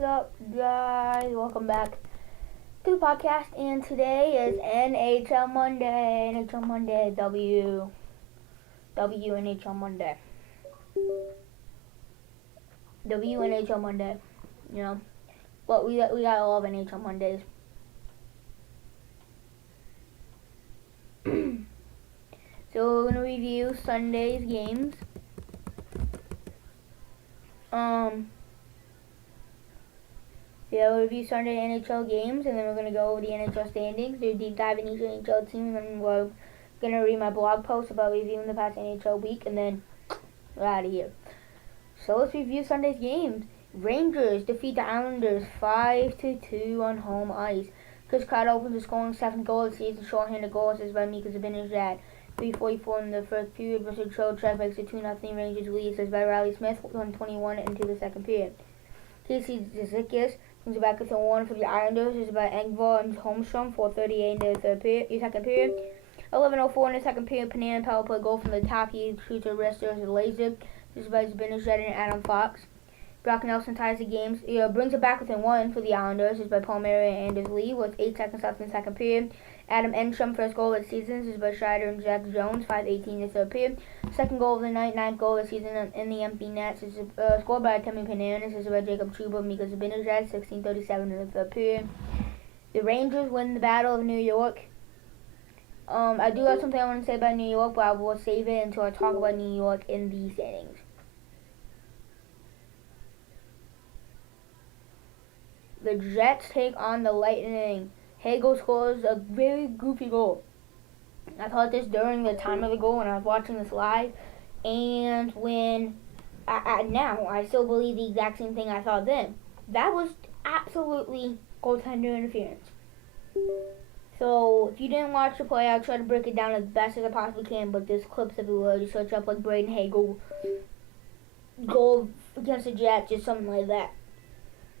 What's up, guys? Welcome back to the podcast, and today is NHL Monday. NHL Monday, NHL Monday. NHL Monday. You know, but we got a lot of NHL Mondays. So we're gonna review Sunday's games. We'll review Sunday NHL games, and then we're going to go over the NHL standings, do a deep dive in each NHL team, and then we're going to read my blog post about reviewing the past NHL week, and then we're out of here. So let's review Sunday's games. Rangers defeat the Islanders 5-2 on home ice. Chris Kreider opens the scoring 7th goal of the season, shorthanded goal assist by Mika Zibanejad. 3:44 in the first period, Russell Trocheck makes a 2-0 Rangers lead, assist by Riley Smith, 1:21 into the second period. Casey Zizekas brings it back within one for the Islanders. This is by Engvall and Holmstrom, 4:38 in the second period. 11:04 in the second period, Panarin power play goal from the top. He shoots a wrister as a laser. This is by Zibanejad and Adam Fox. Brock Nelson ties the game. Brings it back within one for the Islanders. This is by Palmieri and Anders Lee with 8 seconds left in the second period. Adam Enstrom, first goal of the season. This is by Scheider and Jack Jones, 5:18 in the third period. Second goal of the night, 9th goal of the season in the empty net. This is scored by Temi Panarin. This is by Jacob Trouba, Mika Zibanejad, 16:37 in the third period. The Rangers win the Battle of New York. I do have something I want to say about New York, but I will save it until I talk about New York in the standings. The Jets take on the Lightning. Hagel scores a very goofy goal. I thought this during the time of the goal when I was watching this live, and when now I still believe the exact same thing I thought then. That was absolutely goaltender interference. So if you didn't watch the play, I'll try to break it down as best as I possibly can, but there's clips everywhere. You search up like Braden Hagel goal against the Jets, just something like that.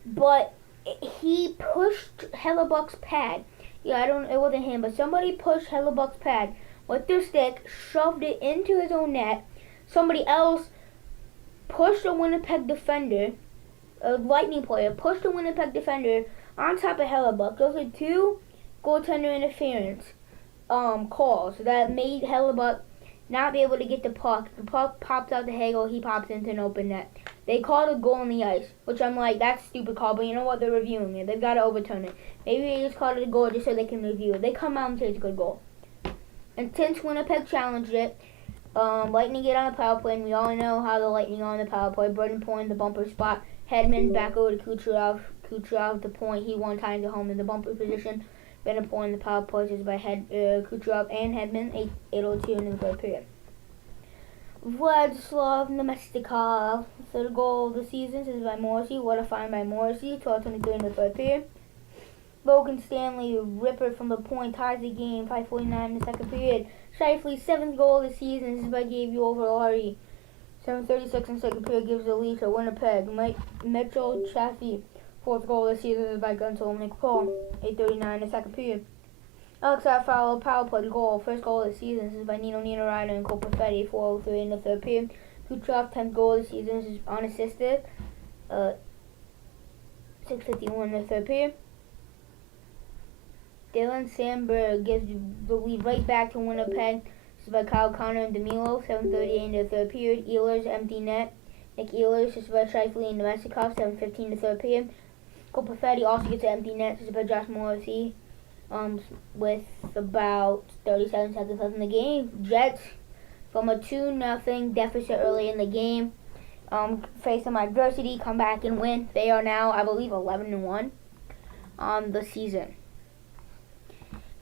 But he pushed Hellebuck's pad. It wasn't him, but somebody pushed Hellebuck's pad with their stick, shoved it into his own net. Somebody else pushed a Winnipeg defender, a Lightning player, pushed a Winnipeg defender on top of Hellebuck. Those are two goaltender interference calls that made Hellebuck not be able to get the puck. The puck pops out to Hagel, he pops into an open net. They called a goal on the ice, which I'm like, that's a stupid call, but you know what? They're reviewing it. They've got to overturn it. Maybe they just called it a goal just so they can review it. They come out and say it's a good goal. And since Winnipeg challenged it, Lightning get on the power play, and we all know how the Lightning are on the power play. Burden point the bumper spot. Hedman back over to Kucherov. Kucherov the point. He one times at home in the bumper position. Burden point the power play is by Kucherov and Hedman. 8:02 in the third period. Vladislav Namestnikov, third goal of the season. This is by Morrissey. What a find by Morrissey. 12:23 in the third period. Logan Stanley, ripper from the point, ties the game. 5:49 in the second period. Shifley's 7th goal of the season. This is by Gabriel Valari. 7:36 in the second period gives the lead to Winnipeg. Mitchell Chaffee, 4th goal of the season. This is by Gunsel McPaul. 8:39 in the second period. Alex Afalo, power play goal, first goal of the season. This is by Nino Niederreiter and Cole Perfetti, 4:03 in the third period. Kucherov, 10th goal of the season. This is unassisted. 6:51 in the third period. Dylan Sandberg gives the lead right back to Winnipeg. This is by Kyle Connor and DeMilo, 7:38 in the third period. Ehlers, empty net. Nick Ehlers, this is by Shifley and Namestnikov, 7:15 in the third period. Cole Perfetti also gets an empty net. This is by Josh Morrissey. With about 37 seconds left in the game. Jets, from a 2-0 deficit early in the game, face some adversity, come back and win. They are now, I believe, 11-1 on the season.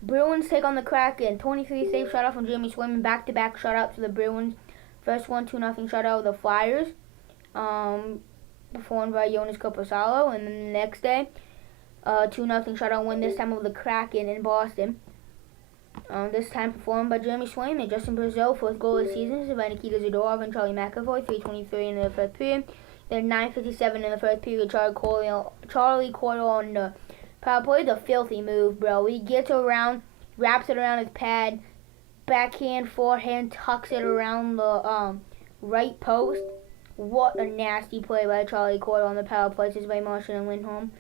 Bruins take on the Kraken. 23 save shutout from Jeremy Swayman. Back-to-back shutouts for the Bruins. First one, 2-0 shutout of the Flyers, performed by Jonas Korpisalo. And then the next day, 2-0 shutout win, this time over the Kraken in Boston. This time performed by Jeremy Swayman. Justin Brazeau, 4th goal of the season. This is by Nikita Zadorov and Charlie McAvoy, 3:23 in the first period. Then 9:57 in the first period, Charlie Coyle on the power play. The filthy move, bro. He gets around, wraps it around his pad, backhand, forehand, tucks it around the right post. What a nasty play by Charlie Coyle on the power play. This is by Martian and Lindholm.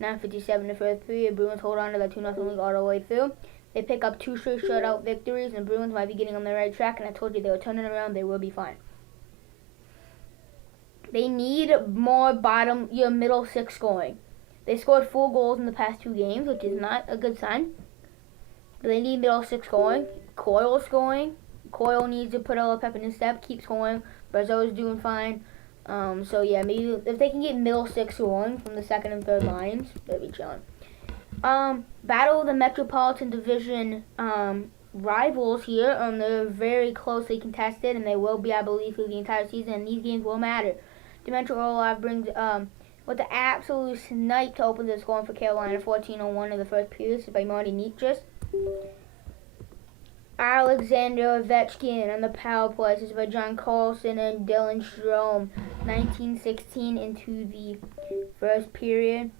9:57 in the first period. Bruins hold on to the 2-0 lead all the way through. They pick up 2 straight shutout victories, and the Bruins might be getting on the right track, and I told you they were turning around. They will be fine. They need more middle six scoring. They scored 4 goals in the past 2 games, which is not a good sign. But they need middle six scoring. Coyle's scoring. Coyle needs to put a little pep in his step, keep scoring. Brazeau is doing fine. So yeah, maybe if they can get middle six scoring from the second and third lines, they'll be chilling. Battle of the Metropolitan Division rivals here. They're very closely contested, and they will be, I believe, through the entire season. And these games will matter. Demetri Orlov brings with the absolute snipe to open the scoring for Carolina. 14:01 in the first period. This is by Marty Nietzsche. Alexander Ovechkin on the power play. This is by John Carlson and Dylan Strome. 19:16 into the first period.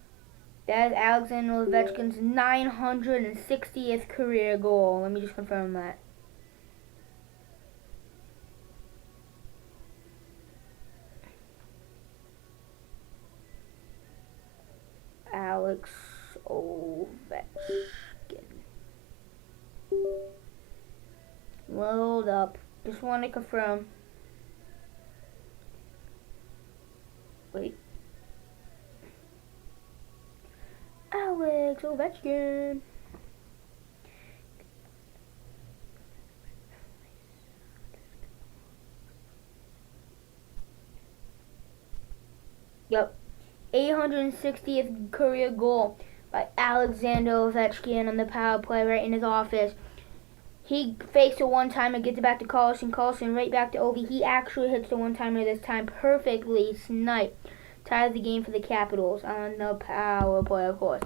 That is Alexander Ovechkin's 960th career goal. Let me just confirm that. Alex Ovechkin. Load up. Just want to confirm. Wait. Alex Ovechkin. Yep. 860th career goal by Alexander Ovechkin on the power play right in his office. He fakes a one-timer, gets it back to Carlson. Carlson right back to Ovi. He actually hits the one-timer this time perfectly. Snipe. Ties the game for the Capitals on the power play, of course.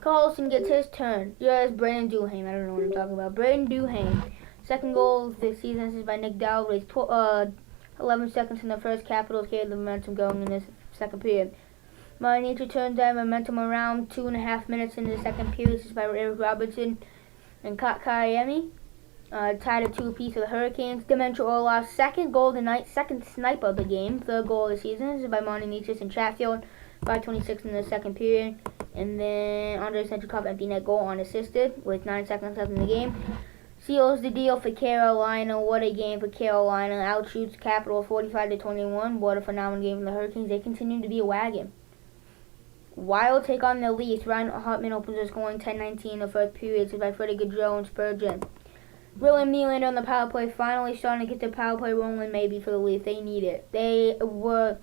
Carlson gets his turn. Yes, Brandon Duhaime. I don't know what I'm talking about. Brandon Duhaime. Second goal of the season. This is by Nick Dowd. 11 seconds in the first. Capitals carry the momentum going in this second period. Nature turns that momentum around 2.5 minutes into the second period. This is by Eric Robertson and Kotkaniemi. Tied at 2 apiece for the Hurricanes. Demetri Orlov's second goal of the night, second snipe of the game, third goal of the season. This is by Marty Nietzsche and Chatfield. 5:26 in the second period. And then Andrei Sanchikov empty net goal unassisted with 9 seconds left in the game. Seals the deal for Carolina. What a game for Carolina. Outshoots Capitals 45-21. What a phenomenal game from the Hurricanes. They continue to be a wagon. Wild take on the Leafs. Ryan Hartman opens the scoring 10:19 in the first period. This is by Freddie Gaudreau and Spurgeon. William Nylander on the power play. Finally starting to get the power play rolling maybe for the Leafs. They need it. They were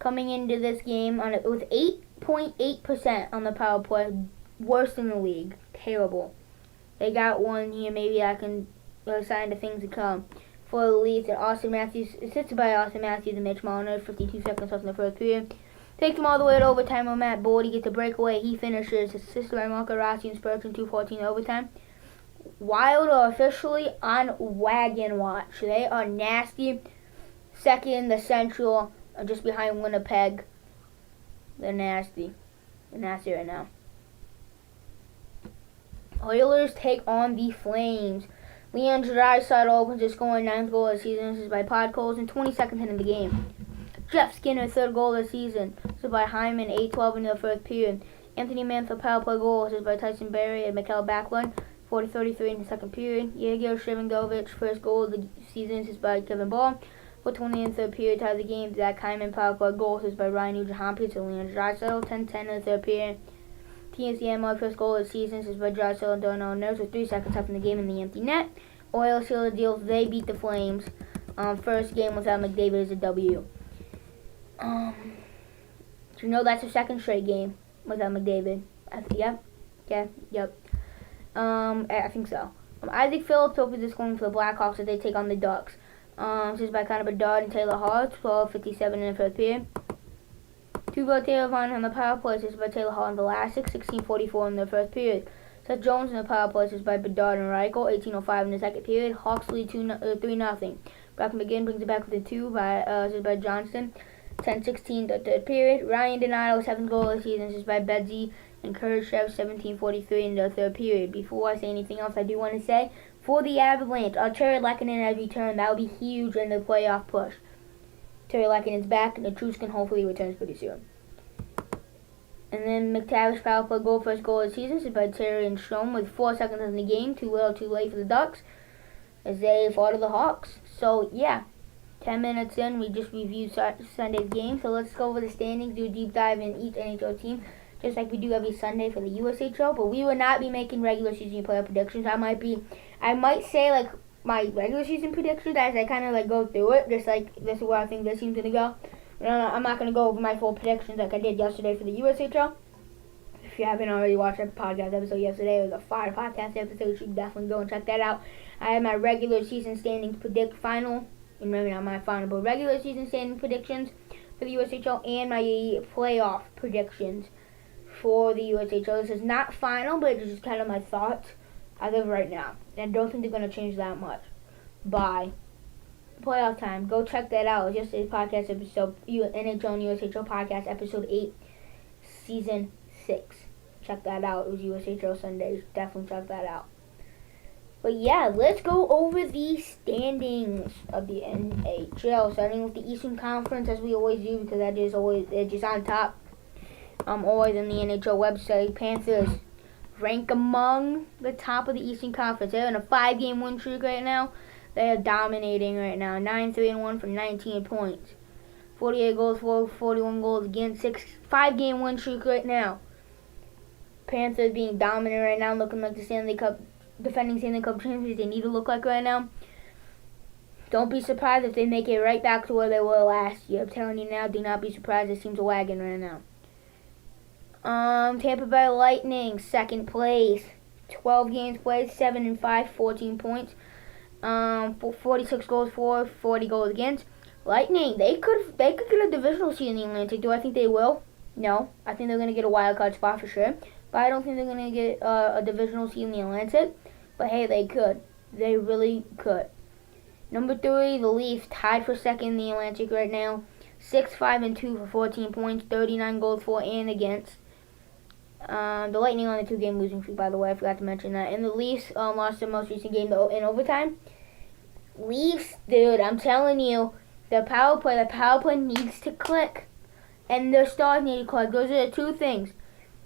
coming into this game on it with 8.8% on the power play. Worst in the league. Terrible. They got one here. Maybe I can sign to things to come for the Leafs. And Austin Matthews, assisted by Austin Matthews and Mitch Marner. 52 seconds left in the first period. Takes him all the way to overtime on Matt Bordy. Gets a breakaway. He finishes. Assisted by Marco Rossi and Spurgeon. 2:14 overtime. Wild are officially on wagon watch. They are nasty. Second in the Central, just behind Winnipeg. They're nasty. They're nasty right now. Oilers take on the Flames. Leon Draisaitl opens his scoring 9th goal of the season. This is by Podkolzin in 20 seconds into the game. Jeff Skinner, 3rd goal of the season. This is by Hyman, 8:12 in the first period. Anthony Mantha power play goal. This is by Tyson Berry and Mikhail Backlund. 40-33 in the second period. Yegor Shevchenkovich, 1st goal of the season. This is by Kevin Ball. 4:20 in the third period. Ties the game. Zach Hyman power play goal. This is by Ryan Nugent-Hopkins and Leon Draisaitl. 10:10 in the third period. TNC 1st goal of the season. This is by Draisaitl and Darnell Nurse with 3 seconds left in the game in the empty net. Oilers seal the deal. They beat the Flames. First game without McDavid is a W. Do you know that's the second straight game without McDavid? Yep. Yeah. Yep. I think so. Isaac Phillips opens the scoring for the Blackhawks as they take on the Ducks. This is by Connor Bedard and Taylor Hall. 12:57 in the first period. 2 by Taylor Vine on the power play. This is by Taylor Hall and Vlasic. 16:44 in the first period. Seth Jones in the power play. This is by Bedard and Reichel. 18:05 in the second period. Hawks lead 3-0. Brock McGinn brings it back with a 2 by this is by Johnston. 10:16 the third period. Ryan Donato, 7th goal of the season. This is by Bedsy and Kurashev. 17:43 in the third period. Before I say anything else, I do want to say For the Avalanche, Terry Lehkonen has returned. That would be huge in the playoff push. Terry Lehkonen's back, and Etruscan hopefully returns pretty soon. And then McTavish power play goal, first goal of the season, is by Terry and Strom with 4 seconds in the game. Too little, too late for the Ducks as they fought to the Hawks. So, yeah, 10 minutes in, we just reviewed Sunday's game. So let's go over the standings, do a deep dive in each NHL team, just like we do every Sunday for the USHL. But we will not be making regular season player predictions. I might say, like, my regular season predictions as I kind of, like, go through it, just like this is where I think this team's going to go. I'm not going to go over my full predictions like I did yesterday for the USHL. If you haven't already watched that podcast episode yesterday, it was a fire podcast episode. You should definitely go and check that out. I had my regular season standings final, and maybe not my final, but regular season standing predictions for the USHL and my playoff predictions for the USHL. This is not final, but it's just kind of my thoughts as of right now. And I don't think they're going to change that much by playoff time. Go check that out. It's just a podcast episode, NHL and USHL podcast, episode 8, season 6. Check that out. It was USHL Sundays. Definitely check that out. But yeah, let's go over the standings of the NHL, starting with the Eastern Conference as we always do, because it's just on top. Always on the NHL website. Panthers rank among the top of the Eastern Conference. They're in a 5-game win streak right now. They are dominating right now. 9-3-1 for 19 points. 48 goals for, 41 goals against. 5-game win streak right now. Panthers being dominant right now, looking like the defending Stanley Cup champions they need to look like right now. Don't be surprised if they make it right back to where they were last year. I'm telling you now, do not be surprised. This team's a wagon right now. Tampa Bay Lightning, second place. 12 games played, 7-5, 14 points. 46 goals for, 40 goals against. Lightning, they could get a divisional seed in the Atlantic. Do I think they will? No. I think they're going to get a wild card spot for sure. But I don't think they're going to get a divisional seed in the Atlantic. But hey, they could. They really could. Number 3, the Leafs, tied for second in the Atlantic right now. 6-5-2 for 14 points, 39 goals for and against. The Lightning on a 2-game losing streak, by the way. I forgot to mention that. And the Leafs lost their most recent game in overtime. Leafs, dude, I'm telling you, the power play needs to click. And their stars need to click. Those are the two things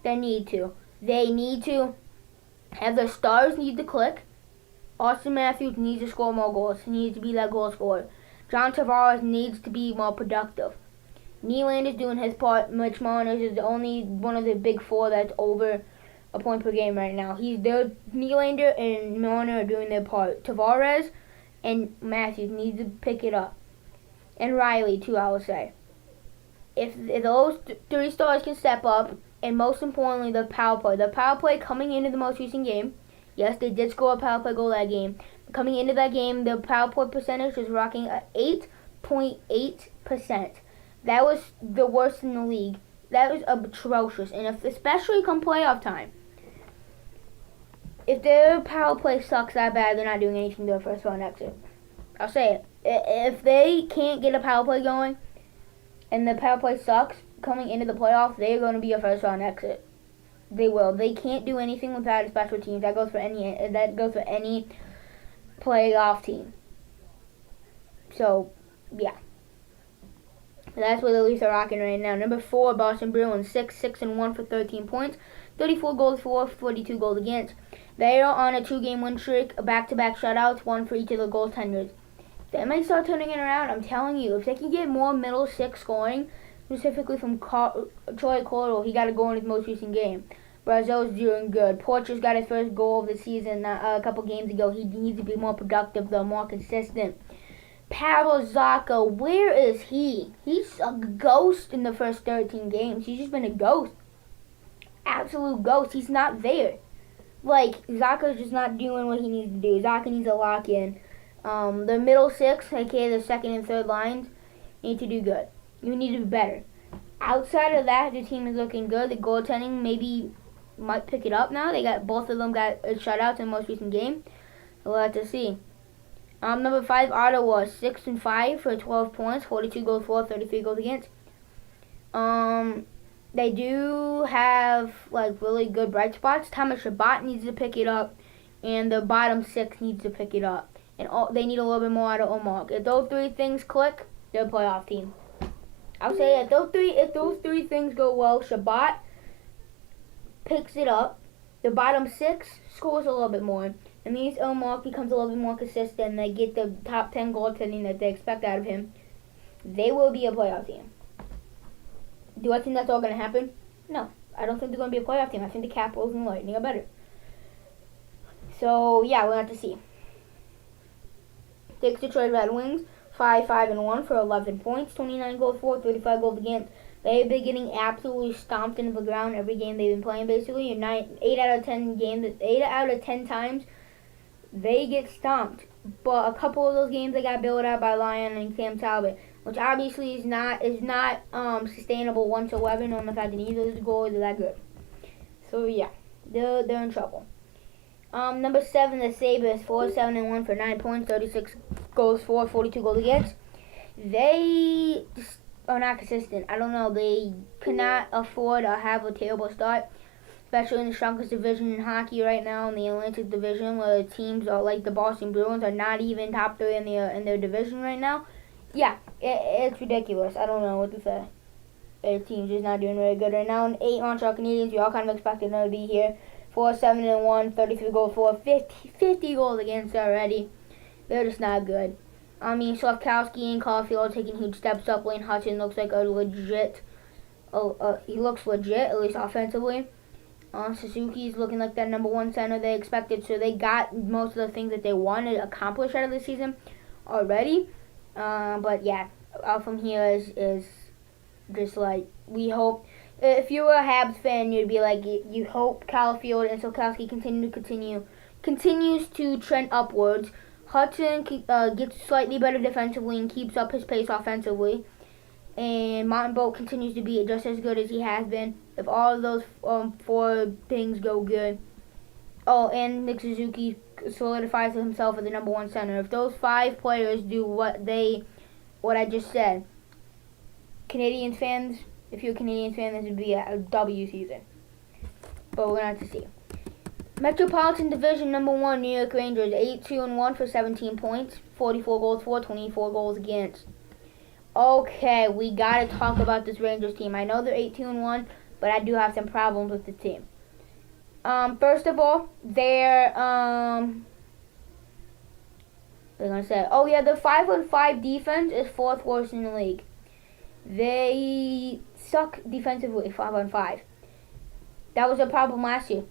they need to. They need to have their stars need to click. Austin Matthews needs to score more goals. He needs to be that goal scorer. John Tavares needs to be more productive. Nylander's doing his part. Mitch Marner is the only one of the big four that's over a point per game right now. Nylander and Marner are doing their part. Tavares and Matthews need to pick it up. And Riley, too, I would say. If those 3 stars can step up, and most importantly, the power play. The power play coming into the most recent game. Yes, they did score a power play goal that game. Coming into that game, the power play percentage was rocking at 8.8%. That was the worst in the league. That was atrocious. And especially come playoff time. If their power play sucks that bad, they're not doing anything to their first round exit. I'll say it. If they can't get a power play going, and the power play sucks coming into the playoffs, they're going to be a first round exit. They will. They can't do anything without a special team. That goes for any playoff team. So, yeah. That's where the Leafs are rocking right now. Number 4, Boston Bruins, 6-1 for 13 points, 34 goals for, 42 goals against. They are on a 2-game win streak, back-to-back shutouts, 1 for each of the goaltenders. They might start turning it around. I'm telling you, if they can get more middle 6 scoring, specifically from Troy Cordell, he got a goal in his most recent game. Brazeau's doing good. Porter's got his first goal of the season a couple games ago. He needs to be more productive, though, more consistent. Pavel Zacha, where is he? He's a ghost in the first 13 games. He's just been a ghost. Absolute ghost. He's not there. Like, Zacha's just not doing what he needs to do. Zacha needs to lock in. The middle 6, aka the second and third lines, need to do good. You need to be better. Outside of that, the team is looking good. The goaltending maybe might pick it up now. Both of them got shutouts in the most recent game. We'll have to see. Number 5, Ottawa, 6-5 for 12 points, 42 goals for, 33 goals against. They do have really good bright spots. Thomas Chabot needs to pick it up, and the bottom 6 needs to pick it up. And they need a little bit more out of Omar. If those 3 things click, they're a playoff team. I'll say if those three things go well, Shabbat picks it up, the bottom 6 scores a little bit more, and means Omar becomes a little bit more consistent, and they get the top 10 goaltending that they expect out of him, they will be a playoff team. Do I think that's all going to happen? No. I don't think they're going to be a playoff team. I think the Capitals and Lightning are better. So, yeah, we'll have to see. Takes Detroit Red Wings, 5-5-1 for 11 points, 29 goals for, 35 goals against. They've been getting absolutely stomped into the ground every game they've been playing, basically. 8 out of 10 times, they get stomped. But a couple of those games, they got bailed out by Lyon and Cam Talbot, which obviously is not sustainable whatsoever, knowing the fact that neither of the goalies are that good. So, yeah, they're in trouble. Number 7, the Sabres, 4-7-1 for 9 points, 36 goals for, 42 goals against. They just are not consistent. I don't know. They cannot afford to have a terrible start, especially in the strongest division in hockey right now, in the Atlantic Division, where teams are like the Boston Bruins are not even top 3 in their division right now. Yeah, it's ridiculous. I don't know what to say. Their team's just not doing very good right now. And 8 Montreal Canadiens, we all kind of expected them to be here. 4-7-1, 33 goals for, 50 goals against already. They're just not good. I mean, Slavkowski and Caulfield are taking huge steps up. Lane Hutchinson looks like a legit. He looks legit, at least offensively. Suzuki's looking like that number 1 center they expected. So they got most of the things that they wanted to accomplish out of the season already. But yeah, from here is just like we hope. If you were a Habs fan, you'd be like, you hope Caulfield and Slavkowski continues to trend upwards. Hudson gets slightly better defensively and keeps up his pace offensively. And Montembeault continues to be just as good as he has been. If all of those 4 things go good. Oh, and Nick Suzuki solidifies himself as the number 1 center. If those 5 players do what I just said, Canadiens fans, if you're a Canadiens fan, this would be a W season. But we're going to have to see. Metropolitan Division number 1, New York Rangers, 8-2-1 for 17 points, 44 goals for, 24 goals against. Okay, we got to talk about this Rangers team. I know they're 8-2-1, but I do have some problems with the team. First of all, they're gonna say, oh yeah, the 5-on-5 defense is 4th worst in the league. They suck defensively, 5-on-5. That was a problem last year.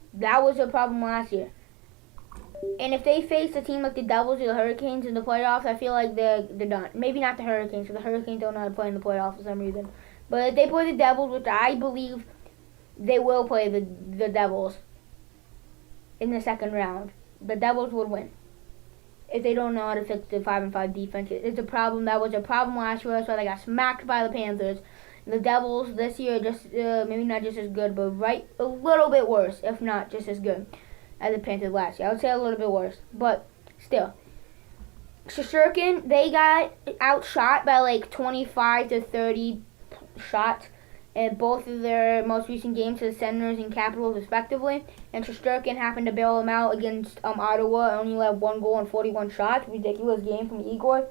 And if they face a team like the Devils or the Hurricanes in the playoffs, I feel like they're done. Maybe not the Hurricanes, because the Hurricanes don't know how to play in the playoffs for some reason. But if they play the Devils, which I believe they will play the Devils in the second round, the Devils would win. If they don't know how to fix the 5-on-5 defense, it's a problem. That was a problem last year, so they got smacked by the Panthers. The Devils this year just maybe not just as good, but a little bit worse, if not just as good as the Panthers last year. I would say a little bit worse, but still. Shesterkin, they got outshot by like 25 to 30 shots in both of their most recent games to the Senators and Capitals respectively. And Shesterkin happened to bail them out against Ottawa, only let 1 goal and 41 shots. Ridiculous game from Igor.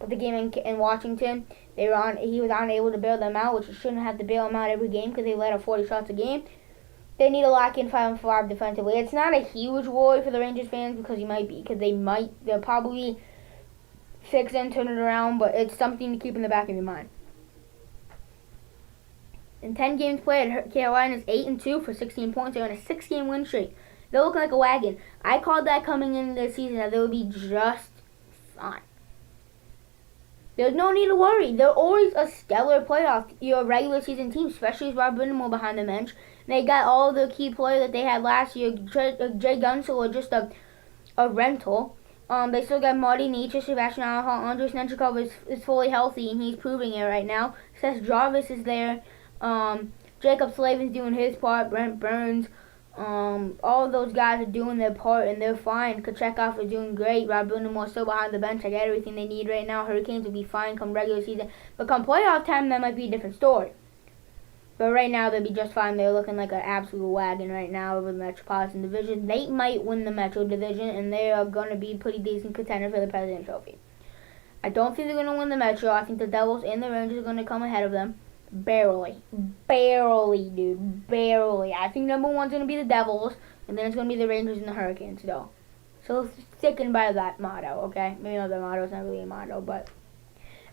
But the game in Washington, he was unable to bail them out, which you shouldn't have to bail them out every game because they let up 40 shots a game. They need to lock in 5-on-5 defensively. It's not a huge worry for the Rangers fans because they'll probably fix and turn it around, but it's something to keep in the back of your mind. In 10 games played, Carolina's 8-2 for 16 points. They're on a 6-game win streak. They're looking like a wagon. I called that coming into the season that they would be just fine. There's no need to worry. They're always a stellar playoff, regular season team, especially with Rob Brind'Amour behind the bench. They got all the key players that they had last year. Jay Gunsel just a rental. They still got Marty Nietzsche, Sebastian Aho, Andrei Snechikov is fully healthy, and he's proving it right now. Seth Jarvis is there. Jacob Slavin's doing his part. Brent Burns. All of those guys are doing their part, and they're fine. Kochetkov is doing great. Rob Brind'Amour still behind the bench. I got everything they need right now. Hurricanes will be fine come regular season. But come playoff time, that might be a different story. But right now, they'll be just fine. They're looking like an absolute wagon right now over the Metropolitan Division. They might win the Metro Division, and they are going to be pretty decent contender for the President Trophy. I don't think they're going to win the Metro. I think the Devils and the Rangers are going to come ahead of them. Barely. Barely, dude. Barely. I think number one's going to be the Devils, and then it's going to be the Rangers and the Hurricanes, though. So sticking by that motto, okay? Maybe not the motto. It's not really a motto, but...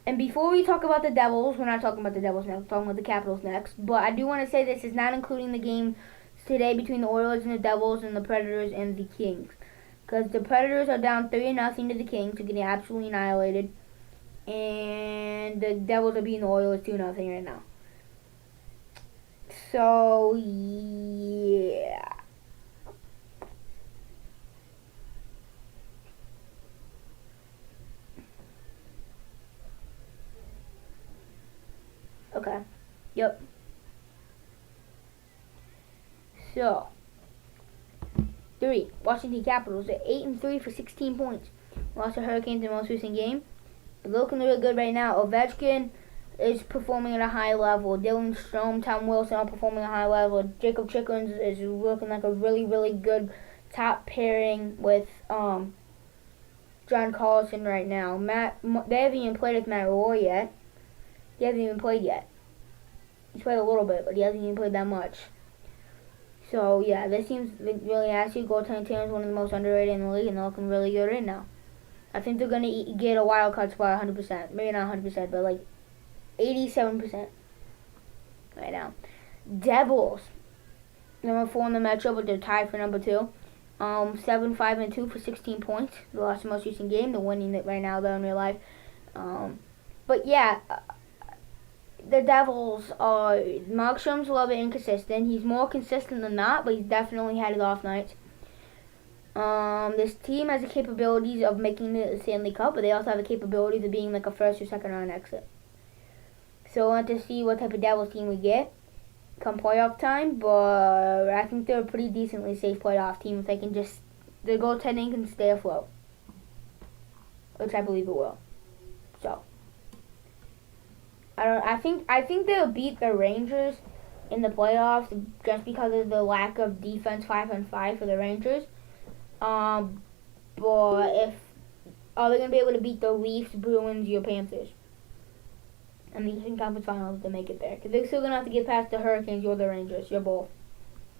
And before we talk about the Devils, we're not talking about the Devils next. We're talking about the Capitals next. But I do want to say this is not including the game today between the Oilers and the Devils and the Predators and the Kings. Because the Predators are down 3-0 to the Kings. They're getting absolutely annihilated. And the Devils are beating the Oilers 2-0 right now. So, yeah. Okay. Yep. So, 3. Washington Capitals at 8-3 for 16 points. Lost the Hurricanes in the most recent game. They're looking really good right now. Ovechkin is performing at a high level. Dylan Strome, Tom Wilson are performing at a high level. Jacob Chikrin is looking like a really, really good top pairing with John Carlson right now. They haven't even played with Matt Roy yet. He hasn't even played yet. He's played a little bit, but he hasn't even played that much. So, yeah, this team's really nasty. Goaltending team is one of the most underrated in the league, and they're looking really good right now. I think they're going to get a wild card spot 100%. Maybe not 100%, but like 87% right now. Devils, number 4 in the Metro, but they're tied for number 2. 7-5-2 for 16 points. They lost the most recent game. They're winning it right now, though, in real life. But, yeah, the Devils are... Markstrom's a little bit inconsistent. He's more consistent than not, but he's definitely had his off nights. This team has the capabilities of making the Stanley Cup, but they also have the capabilities of being like a first or second round exit. So I want to see what type of Devils team we get come playoff time, but I think they're a pretty decently safe playoff team if they can just, their goaltending can stay afloat, which I believe it will. So I think they'll beat the Rangers in the playoffs just because of the lack of defense 5-on-5 for the Rangers. But if are they gonna be able to beat the Leafs, Bruins, or Panthers? And the Eastern Conference Finals to make it there, because they're still gonna have to get past the Hurricanes or the Rangers. You're both.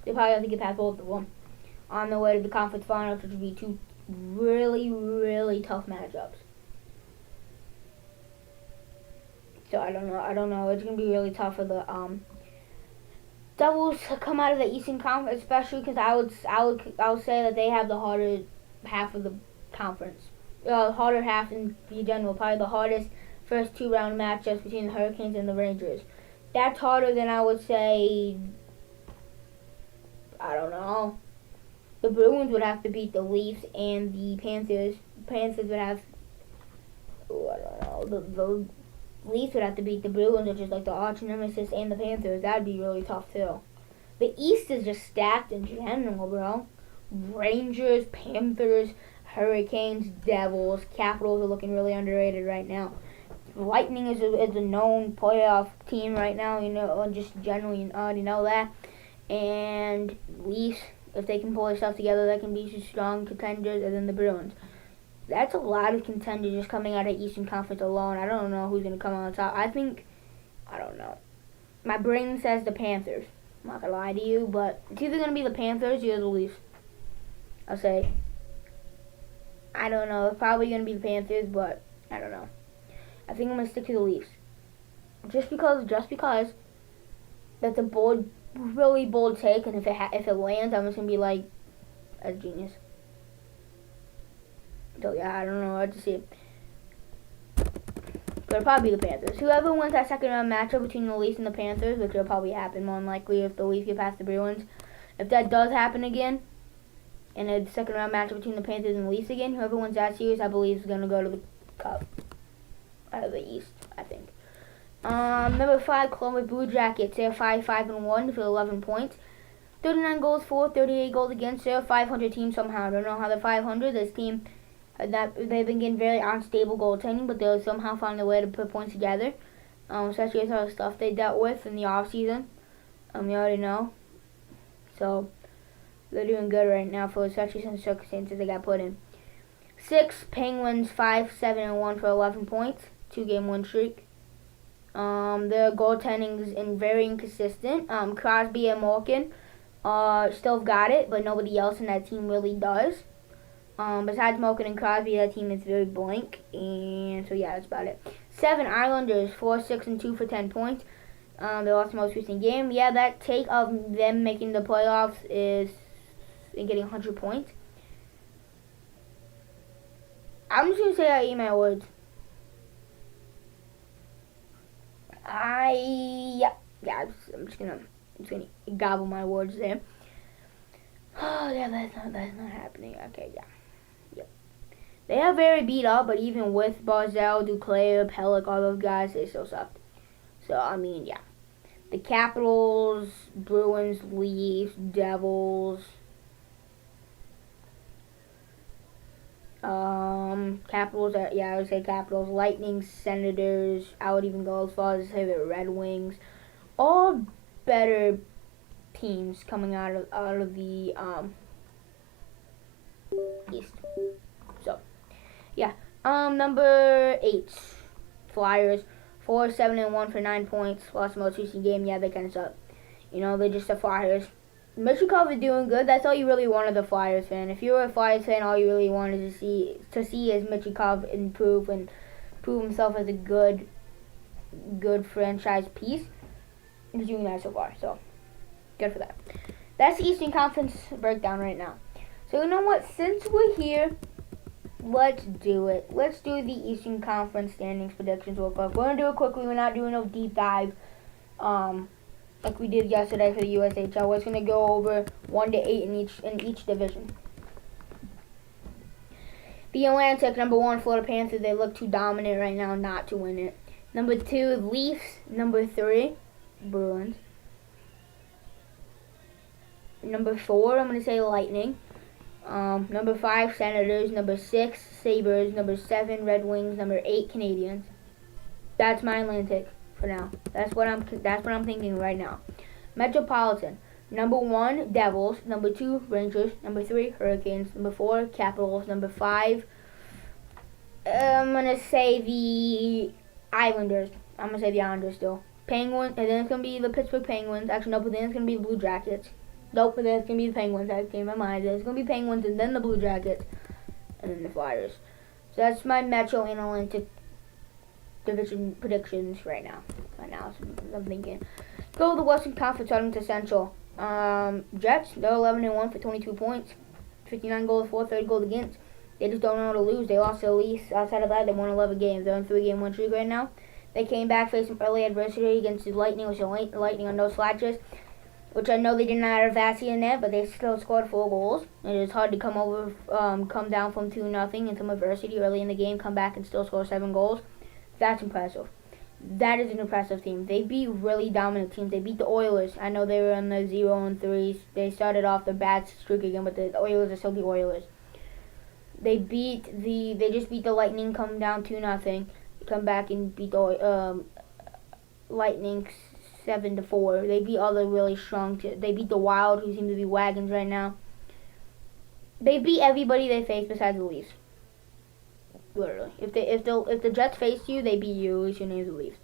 They probably have to get past both of them on the way to the Conference Finals, which would be 2 really, really tough matchups. So I don't know. It's gonna be really tough for the Devils come out of the Eastern Conference, especially because I would say that they have the harder half of the conference. Harder half in general, probably the hardest first 2 round matchups between the Hurricanes and the Rangers. That's harder than I would say. I don't know. The Bruins would have to beat the Leafs and the Panthers. The Panthers would have. I don't know. The Leafs would have to beat the Bruins, which is like the arch nemesis, and the Panthers. That'd be really tough too. The East is just stacked in general, bro. Rangers, Panthers, Hurricanes, Devils, Capitals are looking really underrated right now. Lightning is a known playoff team right now, you know, just generally you already know that. And Leafs, if they can pull their stuff together, they can be strong contenders, and then the Bruins. That's a lot of contenders just coming out of Eastern Conference alone. I don't know who's going to come on top. I don't know. My brain says the Panthers. I'm not going to lie to you, but it's either going to be the Panthers or the Leafs. I'll say. I don't know. It's probably going to be the Panthers, but I don't know. I think I'm going to stick to the Leafs. Just because that's a bold, really bold take, and if it lands, I'm just going to be like, that's genius. So yeah, I don't know what to see. But it'll probably be the Panthers. Whoever wins that second round matchup between the Leafs and the Panthers, which will probably happen more than likely if the Leafs get past the Bruins. If that does happen again, and a second round matchup between the Panthers and the Leafs again, whoever wins that series, I believe, is going to go to the Cup. Out of the East, I think. Number 5, Columbus Blue Jackets. They're 5-5-1 for 11 points. 39 goals for, 38 goals against. They're a 500 team somehow. I don't know how they're 500. This team, that they've been getting very unstable goaltending, but they'll somehow find a way to put points together. Especially with all the stuff they dealt with in the off season. You already know. So they're doing good right now for especially some circumstances they got put in. 6 Penguins 5-7-1 for 11 points, 2-game win streak. Their goaltending is very inconsistent. Crosby and Malkin still got it, but nobody else in that team really does. Besides Malkin and Crosby, that team is very blank. And so yeah, that's about it. 7 Islanders 4-6-2 for 10 points. They lost the most recent game. Yeah, that take of them making the playoffs is getting 100 points. I'm just gonna say I ate my words. I'm just gonna gobble my words there. Oh yeah, that's not happening. Okay, yeah. Yep. They are very beat up, but even with Barzal, Duclair, Pellick, all those guys, they still sucked. So I mean, yeah. The Capitals, Bruins, Leafs, Devils, Capitals, I would say Capitals, Lightning, Senators, I would even go as far as to say the Red Wings, all better teams coming out of the East. So, yeah. Number 8, Flyers, 4-7-1 for 9 points, lost the most recent game. Yeah, they kind of suck. They're just the Flyers. Michikov is doing good. That's all you really want as a Flyers fan. If you were a Flyers fan, all you really wanted to see is Michikov improve and prove himself as a good franchise piece. He's doing that so far, so good for that. That's the Eastern Conference breakdown right now. So you know what? Since we're here, let's do it. Let's do the Eastern Conference standings predictions real quick. We're gonna do it quickly. We're not doing no deep dive. Like we did yesterday for the USHL. We're just gonna go over 1 to 8 in each division. The Atlantic, number 1, Florida Panthers. They look too dominant right now not to win it. Number 2, Leafs. Number 3, Bruins. Number 4, I'm gonna say Lightning. Number 5, Senators. Number 6, Sabres. Number 7, Red Wings. Number 8, Canadiens. That's my Atlantic for now. That's what I'm thinking right now. Metropolitan. Number 1, Devils. Number 2, Rangers. Number 3, Hurricanes. Number 4, Capitals. Number 5, I'm gonna say the Islanders. I'm gonna say the Islanders still. Penguins, and then it's gonna be the Pittsburgh Penguins. Actually, no, but then it's gonna be the Blue Jackets. Nope, but then it's gonna be the Penguins. That came to my mind. It's gonna be Penguins, and then the Blue Jackets, and then the Flyers. So that's my Metro and Atlantic division predictions right now. So I'm thinking. Go to the Western Conference starting to Central. Jets, they're 11-1 for 22 points, 59 goals for, 30 goals against. They just don't know how to lose. They lost to the Leafs. Outside of that, they won 11 games. They're on 3-game win streak right now. They came back, facing early adversity against the Lightning, which the Lightning on no slouches, which I know they didn't have Vasi in there, but they still scored 4 goals. It is hard to come down from 2-0 in some adversity early in the game, come back and still score 7 goals. That's impressive. That is an impressive team. They beat really dominant teams. They beat the Oilers. I know they were in the 0-3s. They started off the bad streak again, but the Oilers are still the Oilers. They just beat the Lightning, come down 2-0, come back and beat the Lightning 7-4. They beat all the really strong. They beat the Wild, who seem to be wagons right now. They beat everybody they faced besides the Leafs. Literally, if the Jets face you, they beat you. At least your name's the Leafs.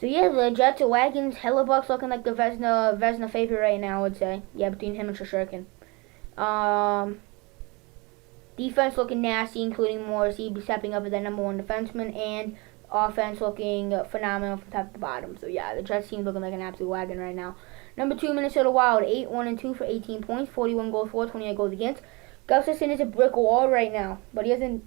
So yeah, the Jets are wagons. Hellebuck's looking like the Vezina favorite right now, I would say. Yeah, between him and Shesterkin. Defense looking nasty, including Morrissey stepping up as their number 1 defenseman, and offense looking phenomenal from top to bottom. So yeah, the Jets team looking like an absolute wagon right now. Number 2, Minnesota Wild, 8-1-2 for 18 points, 41 goals for, 28 goals against. Gustafsson is a brick wall right now, but he hasn't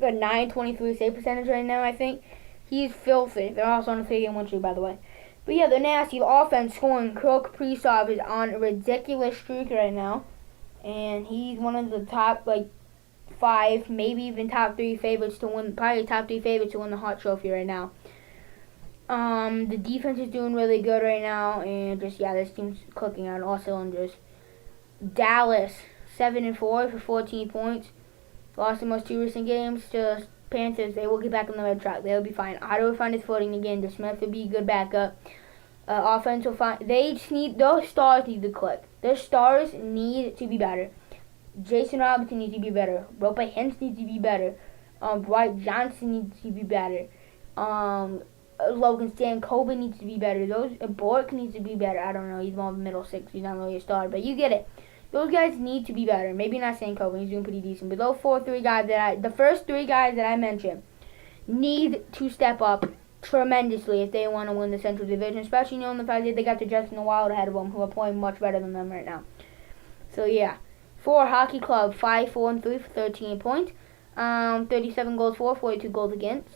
got 923 save percentage right now, I think. He's filthy. They're also on a 3-game win streak, by the way. But yeah, they're nasty. The offense scoring. Kirill Kaprizov is on a ridiculous streak right now. And he's one of the top, 5, maybe even top 3 favorites to win, probably top 3 favorites to win the Hart Trophy right now. The defense is doing really good right now, and this team's clicking on all cylinders. Dallas, 7-4 for 14 points. Lost the most 2 recent games to Panthers. They will get back on the red track. They'll be fine. Otto will find his footing again. DeSmith will be a good backup. offensive they just need, those stars need to click. Their stars need to be better. Jason Robinson needs to be better. Rope Hintz needs to be better. Dwight Johnson needs to be better. Logan Stankoven needs to be better. Bork needs to be better. I don't know. He's more of a middle six. He's not really a star, but you get it. Those guys need to be better. Maybe not Stankoven. He's doing pretty decent. But those the first three guys that I mentioned, need to step up tremendously if they want to win the Central Division, especially knowing the fact that they got the Jets and the Wild ahead of them, who are playing much better than them right now. So yeah. For Hockey Club, 5-4-3 for 13 points. 37 goals for, 42 goals against.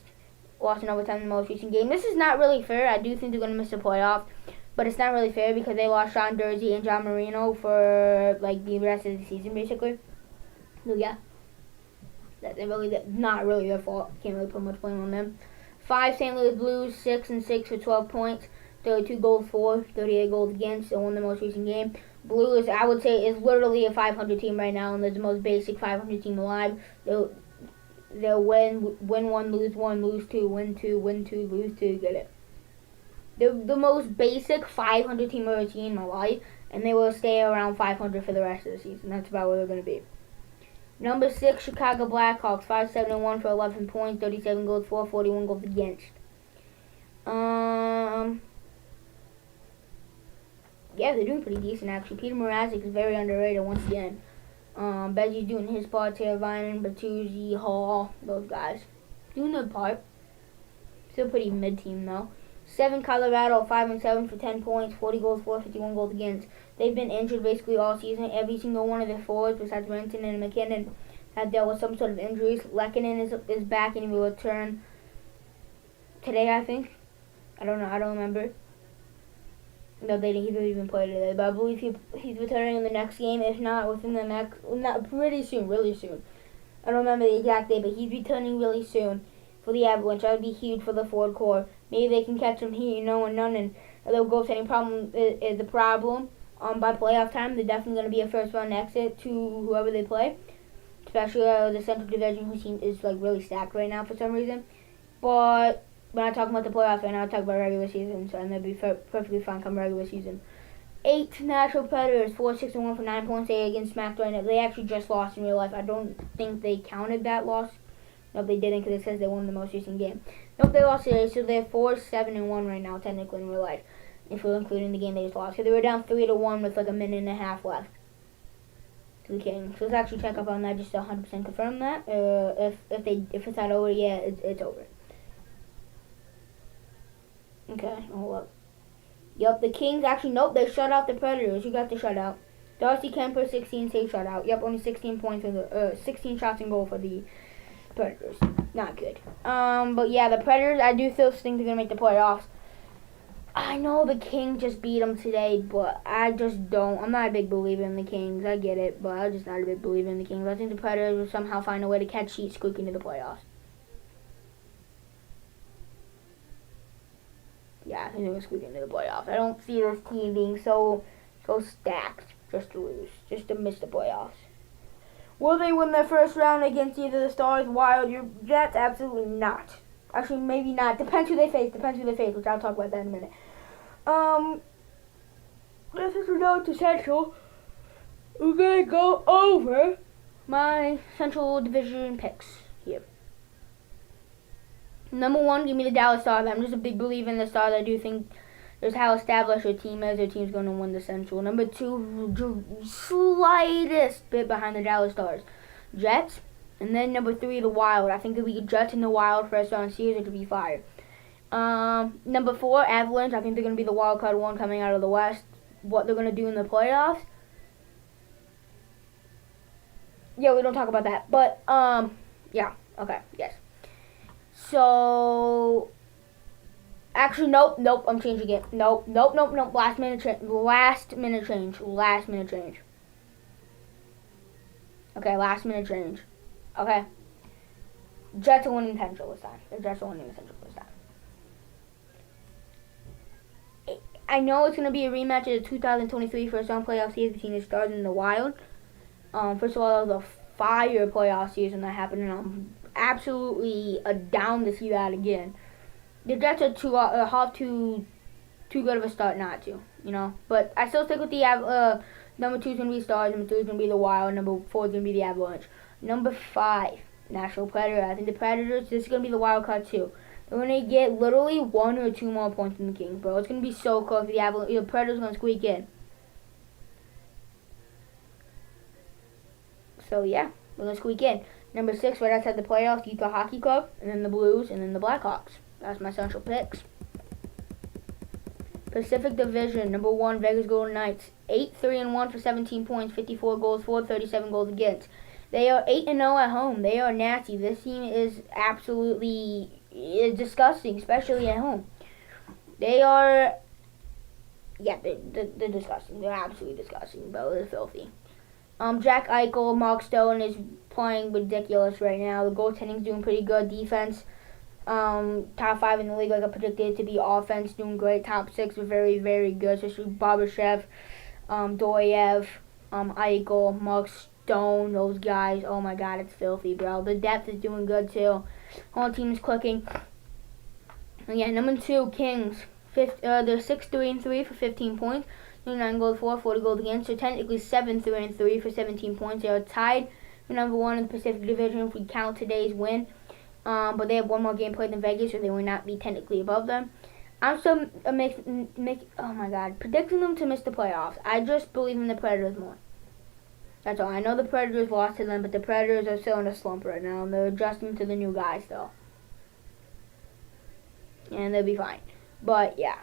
Lost in overtime in the most recent game. This is not really fair. I do think they're going to miss the playoffs, but it's not really fair because they lost Sean Durzi and John Marino for like the rest of the season, basically. So yeah, that's not really their fault. Can't really put much blame on them. 5 St. Louis Blues, 6-6 for 12 points. 32 goals for, 38 goals against. They won the most recent game. Blues, I would say, is literally a 500 team right now, and they're the most basic 500 team alive. They'll win 1, lose 1, lose 2, win 2, win 2, lose 2. Get it? They're the most basic 500 team I've ever seen in my life, and they will stay around 500 for the rest of the season. That's about where they're going to be. Number 6, Chicago Blackhawks, 5-7-1 for 11 points, 37 goals for, 41 goals against. Yeah, they're doing pretty decent, actually. Peter Mrazek is very underrated once again. Bezzy's doing his part, Teravainen, Bertuzzi, Hall, those guys. Doing their part. Still pretty mid-team, though. 7, Colorado, 5-7 for 10 points, 40 goals for, 51 goals against. They've been injured basically all season. Every single one of their forwards, besides Renton and McKinnon, have dealt with some sort of injuries. Lehkonen is back and he will return today, I think. I don't know. I don't remember. No, he didn't even play today, but I believe he's returning in the next game. If not, within the next, not pretty soon, really soon. I don't remember the exact day, but he's returning really soon for the Avalanche. That would be huge for the forward core. Maybe they can catch him here, and none, and a little goaltending problem is the problem. By playoff time, they're definitely going to be a first-round exit to whoever they play, especially the Central Division, whose team is like really stacked right now for some reason. But when I talk about the playoffs right now, I talk about regular season, so I'm going to be perfectly fine come regular season. 8 Nashville Predators, 4-6-1 for 9 points. They against smacked right now. They actually just lost in real life. I don't think they counted that loss. No, they didn't because it says they won the most recent game. Nope, they lost today, so they're 4-7-1 right now, technically in real life, if we're including the game they just lost. So they were down 3-1 with like a minute and a half left to the Kings. So let's actually check up on that just to 100% confirm that. If it's not over, yeah, it's over. Okay, hold up. Yep, the Kings actually, nope, they shut out the Predators. Who got the shutout? Darcy Kemper, 16 save shutout. Yep, only 16 points for the 16 shots and goal for the Predators. Not good. But yeah, the Predators, I do still think they're gonna make the playoffs. I know the Kings just beat them today, but I just don't. I'm not a big believer in the Kings. I get it, but I'm just not a big believer in the Kings. I think the Predators will somehow find a way to catch Sheet squeak into the playoffs. Yeah, I think they're going to squeak into the playoffs. I don't see this team being so stacked just to lose, just to miss the playoffs. Will they win their first round against either the Stars, Wild, or Jets? Absolutely not. Actually, maybe not. Depends who they face, which I'll talk about that in a minute. This is regards to Central. We're going to go over my Central Division picks here. Number 1, give me the Dallas Stars. I'm just a big believer in the Stars. I do think there's how established your team is. Their team's going to win the Central. Number 2, slightest bit behind the Dallas Stars, Jets. And then number 3, the Wild. I think it'll be Jets and the Wild first round series. It could be fire. Number 4, Avalanche. I think they're going to be the wild card one coming out of the West. What they're going to do in the playoffs, yeah, we don't talk about that. But yeah, okay, yes. So, actually, nope, I'm changing it. Nope. Last minute change. Okay, last minute change. Okay. Jets are winning Central this time. The Jets are winning the Central this time. I know it's going to be a rematch of the 2023 first round playoff series between the Stars and the Wild. First of all, that was a fire playoff season that happened, and I'm absolutely down to see that again. The Jets are have to too good of a start not to, But I still stick with the number 2 is going to be Stars, number 3 is going to be the Wild, number 4 is going to be the Avalanche. Number 5, Nashville Predators. I think the Predators, this is going to be the wild card too. They're going to get literally 1 or 2 more points than the Kings, bro. It's going to be so close. The Predators are going to squeak in. So, yeah, we're going to squeak in. Number 6, right outside the playoffs, Utah Hockey Club, and then the Blues, and then the Blackhawks. That's my central picks. Pacific Division, number 1, Vegas Golden Knights. 8-3-1 for 17 points, 54 goals for, 37 goals against. They are 8-0 at home. They are nasty. This team is absolutely disgusting, especially at home. They are, they're disgusting. They're absolutely disgusting, bro. They're filthy. Jack Eichel, Mark Stone is playing ridiculous right now. The goaltending's doing pretty good. Defense, top 5 in the league, like I predicted to be. Offense doing great. Top 6 are very, very good. Especially Barbashev, Doyev, Eichel, Mark Stone, those guys. Oh my God, it's filthy, bro. The depth is doing good too. Whole team is clicking. And yeah, number 2, Kings. They're 6-3-3 for 15 points. 29 goals for, 40 goals against. So technically 7-3-3 for 17 points. They are tied for number 1 in the Pacific Division if we count today's win. But they have 1 more game played than Vegas, so they will not be technically above them. I'm still predicting them to miss the playoffs. I just believe in the Predators more. That's all. I know the Predators lost to them, but the Predators are still in a slump right now, and they're adjusting to the new guys, though. And they'll be fine. But, yeah.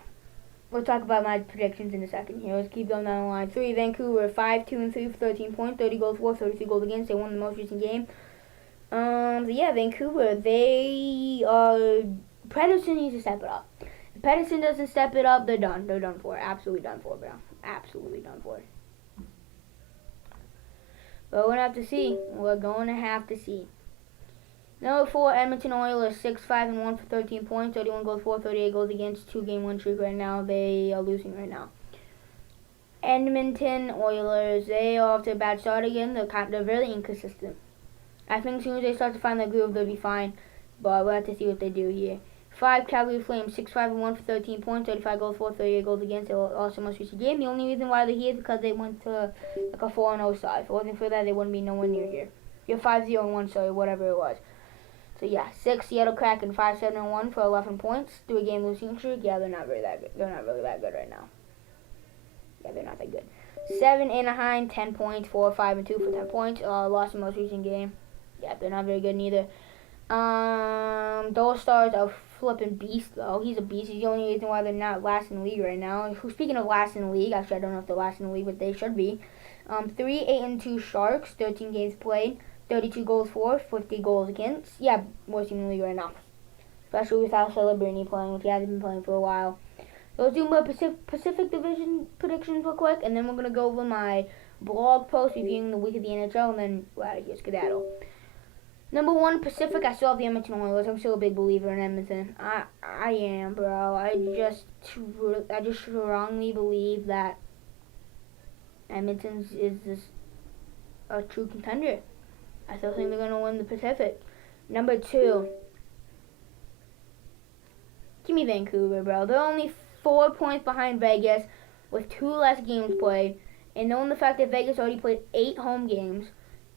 We'll talk about my predictions in a second here. Let's keep going down the line. 3, Vancouver, 5-2-3 for 13 points, 30 goals for, 33 goals against. They won the most recent game. Vancouver, they are... Pedersen needs to step it up. If Pedersen doesn't step it up, they're done. They're done for. Absolutely done for, bro. Absolutely done for. But we're going to have to see. We're going to have to see. Number 4, Edmonton Oilers, 6-5-1 for 13 points, 31 goals for, 38 goals against, 2-game win streak right now. They are losing right now. Edmonton Oilers, they are off to a bad start again. They're really inconsistent. I think as soon as they start to find their groove, they'll be fine. But we'll have to see what they do here. 5, Calgary Flames, 6-5-1 for 13 points, 35 goals for, 38 goals against. They lost the most recent game. The only reason why they're here is because they went to like a 4-0 side. If it wasn't for that, they wouldn't be nowhere near here. You're 5-0-1, sorry, whatever it was. So yeah, 6, Seattle Kraken, 5-7-1 for 11 points. 3-game losing streak. Yeah, they're not really that good. They're not really that good right now. Yeah, they're not that good. 7, Anaheim, 10 points, 4-5-2 for 10 points. Lost the most recent game. Yeah, they're not very good neither. Those Stars are flipping beast though. He's a beast. He's the only reason why they're not last in the league right now. Speaking of last in the league, actually I don't know if they're last in the league, but they should be. 3-8-2 Sharks, 13 games played. 32 goals for, 50 goals against. Yeah, worst in the league right now. Especially without Celebrini playing, which he hasn't been playing for a while. So let's do my Pacific Division predictions real quick, and then we're going to go over my blog post reviewing the week of the NHL, and then we're out of here, skedaddle. Number 1, Pacific, I still have the Edmonton Oilers. I'm still a big believer in Edmonton. I am, bro. I just strongly believe that Edmonton is a true contender. I still think they're going to win the Pacific. Number 2, give me Vancouver, bro. They're only 4 points behind Vegas with 2 less games played. And knowing the fact that Vegas already played 8 home games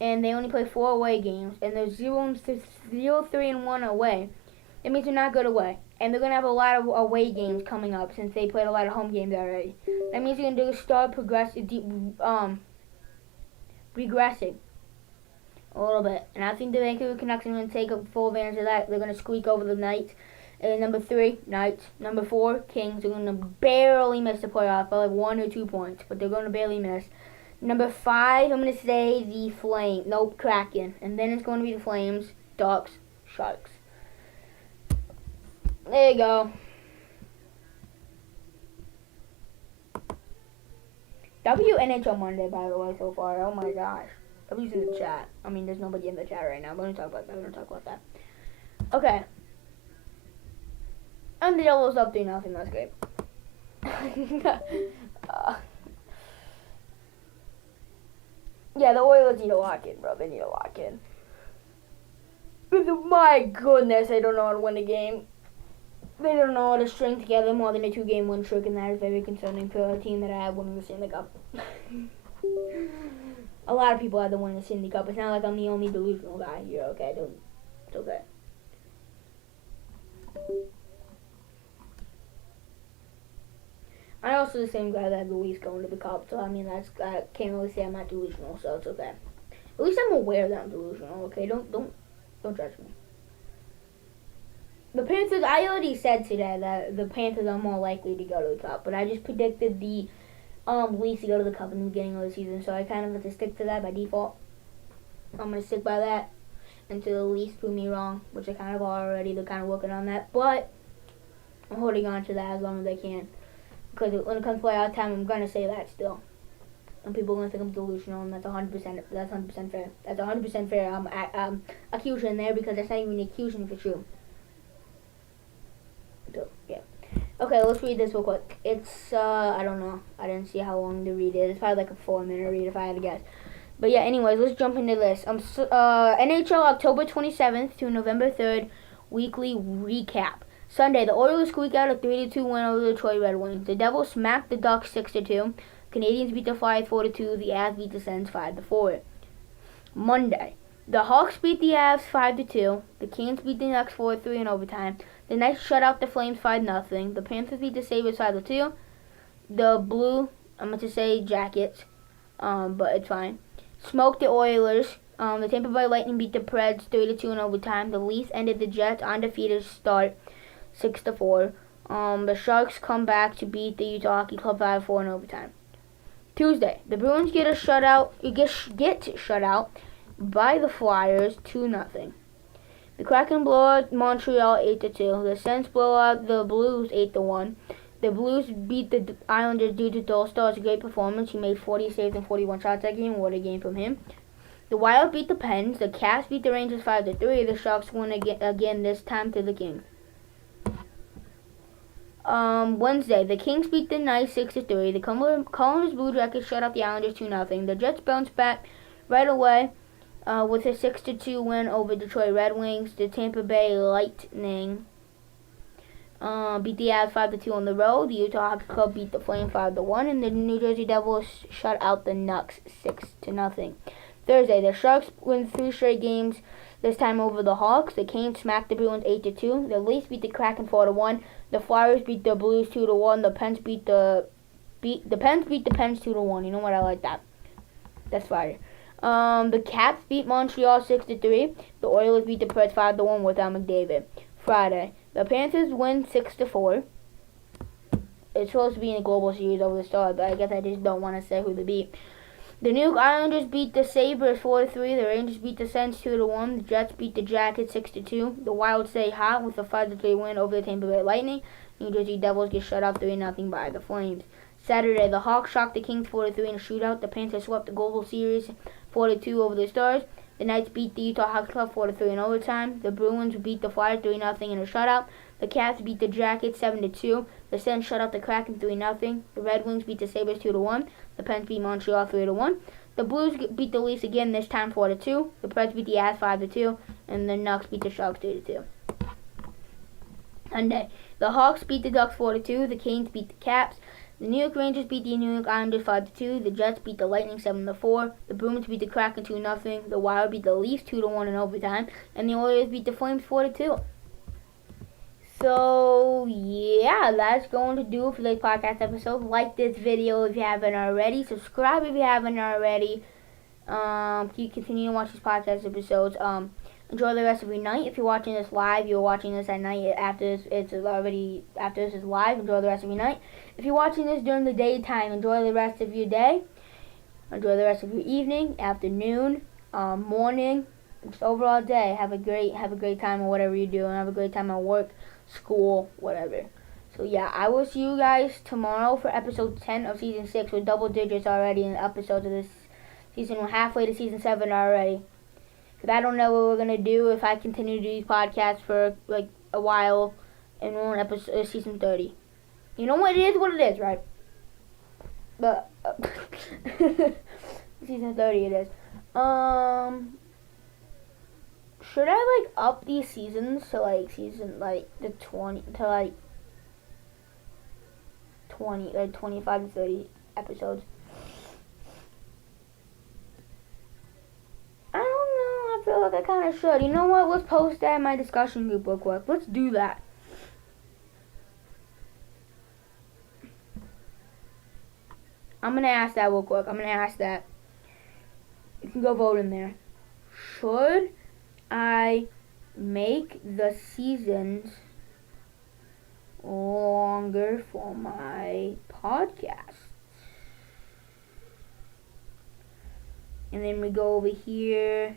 and they only played 4 away games, and they're 0-3-1 away, it means they're not good away. And they're going to have a lot of away games coming up since they played a lot of home games already. That means they're going to start regressing a little bit. And I think the Vancouver Canucks are going to take full advantage of that. They're going to squeak over the Knights. And number 3, Knights. Number 4, Kings. They're going to barely miss the playoff by like 1 or 2 points. But they're going to barely miss. Number 5, I'm going to say the Flames. Nope, Kraken. And then it's going to be the Flames, Ducks, Sharks. There you go. NHL Monday, by the way, so far. Oh my gosh. W's in the chat. I mean, there's nobody in the chat right now, but we're going to talk about that. Okay. And the Yellow's up 3-0. That's great. Yeah, the Oilers need to lock in, bro. They need to lock in. My goodness, I don't know how to win the game. they don't know how to string together more than a 2-game win streak, and that is very concerning for a team that I have winning the Stanley Cup. A lot of people have the winning the Stanley Cup. It's not like I'm the only delusional guy here, okay? It's okay. I'm also the same guy that had the Leafs going to the Cup, so I mean, I can't really say I'm not delusional, so it's okay. At least I'm aware that I'm delusional, okay? Don't judge me. The Panthers, I already said today that the Panthers are more likely to go to the Cup, but I just predicted the Leafs to go to the Cup in the beginning of the season, so I kind of have to stick to that by default. I'm going to stick by that until the Leafs prove me wrong, which I kind of already. They're kind of working on that, but I'm holding on to that as long as I can, because when it comes to playoff time, I'm going to say that still. And people are going to think I'm delusional, and that's 100%. That's 100% fair. That's 100% fair. I'm accusing there because that's not even an accusation if it's true. So, yeah. Okay, let's read this real quick. It's, I don't know. I didn't see how long the read is. It's probably like a 4-minute read if I had to guess. But yeah, anyways, let's jump into this. NHL October 27th to November 3rd weekly recap. Sunday, the Oilers squeak out a 3-2 win over the Detroit Red Wings. The Devils smacked the Ducks 6-2. Canadians beat the Flyers 4-2. The Avs beat the Sens 5-4. Monday, the Hawks beat the Avs 5-2. The Canes beat the Ducks 4-3 in overtime. The Knights shut out the Flames 5-0. The Panthers beat the Sabres 5-2. The Blue, I'm going to say Jackets, but it's fine, smoked the Oilers. The Tampa Bay Lightning beat the Preds 3-2 in overtime. The Leafs ended the Jets' undefeated start 6-4. The Sharks come back to beat the Utah Hockey Club 5-4 in overtime. Tuesday, the Bruins get shut out by the Flyers 2-0. The Kraken blow out Montreal 8-2. The Sens blow out the Blues 8-1. The Blues beat the Islanders due to Dolstar's great performance. He made 40 saves and 41 shots that game. What a game from him. The Wild beat the Pens. The Caps beat the Rangers 5-3. The Sharks win again, this time to the Kings. Wednesday, the Kings beat the Knights 6-3. The Columbus Blue Jackets shut out the Islanders 2-0. The Jets bounced back right away with a 6-2 win over Detroit Red Wings. The Tampa Bay Lightning beat the Avs 5-2 on the road. The Utah Hockey Club beat the Flames 5-1, and the New Jersey Devils shut out the Nucks 6-0. Thursday, the Sharks win 3 straight games, this time over the Hawks. The Canes smacked the Bruins 8-2. The Leafs beat the Kraken 4-1. The Flyers beat the Blues 2-1. The Pens beat the Pens 2-1. You know what? I like that. That's fire. The Caps beat Montreal 6-3. The Oilers beat the Preds 5-1 without McDavid. Friday, the Panthers win 6-4. It's supposed to be in a global series over the Stars, but I guess I just don't want to say who they beat. The New York Islanders beat the Sabres 4-3. The Rangers beat the Sens 2-1. The Jets beat the Jackets 6-2. The Wild stay hot with a 5-3 win over the Tampa Bay Lightning. New Jersey Devils get shut out 3-0 by the Flames. Saturday, the Hawks shocked the Kings 4-3 in a shootout. The Panthers swept the global series 4-2 over the Stars. The Knights beat the Utah Hockey Club 4-3 in overtime. The Bruins beat the Flyers 3-0 in a shutout. The Caps beat the Jackets 7-2. The Sens shut out the Kraken 3-0. The Red Wings beat the Sabres 2-1. The Pens beat Montreal 3-1. The Blues beat the Leafs again, this time 4-2. The Preds beat the Avs 5-2. And the Nucks beat the Sharks 3-2. Sunday, the Hawks beat the Ducks 4-2. The Canes beat the Caps. The New York Rangers beat the New York Islanders 5-2. The Jets beat the Lightning 7-4. The Bruins beat the Kraken 2-0. The Wild beat the Leafs 2-1 in overtime. And the Oilers beat the Flames 4-2. So, yeah, that's going to do it for today's podcast episode. Like this video if you haven't already. Subscribe if you haven't already. Keep continuing to watch these podcast episodes. Enjoy the rest of your night. If you're watching this live, you're watching this at night after this is live. Enjoy the rest of your night. If you're watching this during the daytime, enjoy the rest of your day. Enjoy the rest of your evening, afternoon, morning, just overall day. Have a great time or whatever you're doing. Have a great time at work, school, whatever. So yeah, I will see you guys tomorrow for episode 10 of season 6 with double digits already in the episodes of this season. We're halfway to season 7 already. Because I don't know what we're going to do if I continue to do these podcasts for like a while and we're on episode season 30. You know what? It is what it is, right? But season 30 it is. should I like up these seasons to like season like the 20 to like 25 to 30 episodes? I don't know. I feel like I kind of should. You know what? Let's post that in my discussion group real quick. Let's do that. I'm gonna ask that real quick. I'm gonna ask that. You can go vote in there. Should I make the seasons longer for my podcast? And then we go over here.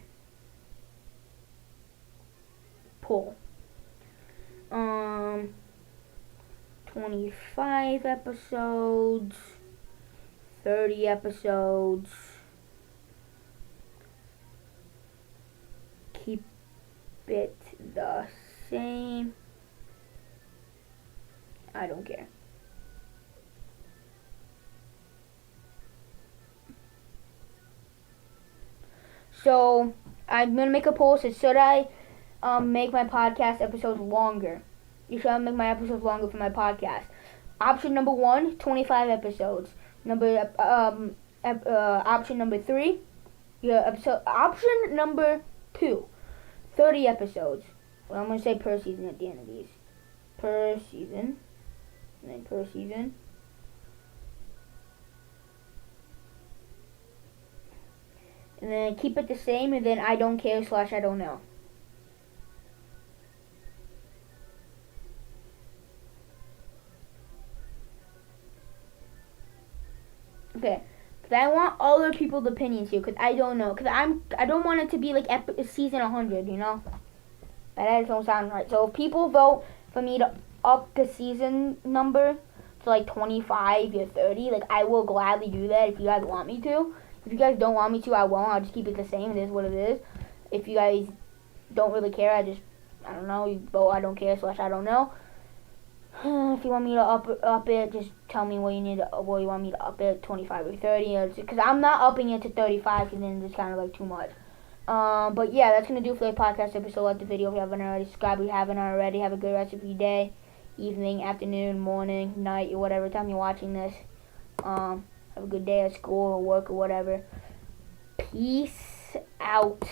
Poll. 25 episodes, 30 episodes. Keep it the same. I don't care. So I'm gonna make a poll. So should I make my podcast episodes longer? You should make my episodes longer for my podcast. Option number 1, 25 episodes. Option number 3, option number 2, 30 episodes. Well, I'm gonna say per season at the end of these. Per season, and then per season. And then keep it the same, and then I don't care / I don't know. Okay, because I want other people's opinions here, because I don't know. Because I don't want it to be like season 100, you know? That just don't sound right. So if people vote for me to up the season number to like 25 or 30, like I will gladly do that if you guys want me to. If you guys don't want me to, I won't. I'll just keep it the same. It is what it is. If you guys don't really care, I don't know. You vote I don't care / I don't know. If you want me to up it, just tell me what you want me to up it, 25 or 30. Because I'm not upping it to 35, because then it's kind of like too much. But yeah, that's going to do for the podcast episode. Like the video if you haven't already. Subscribe if you haven't already. Have a good rest of your day, evening, afternoon, morning, night, or whatever time you're watching this. Have a good day at school or work or whatever. Peace out.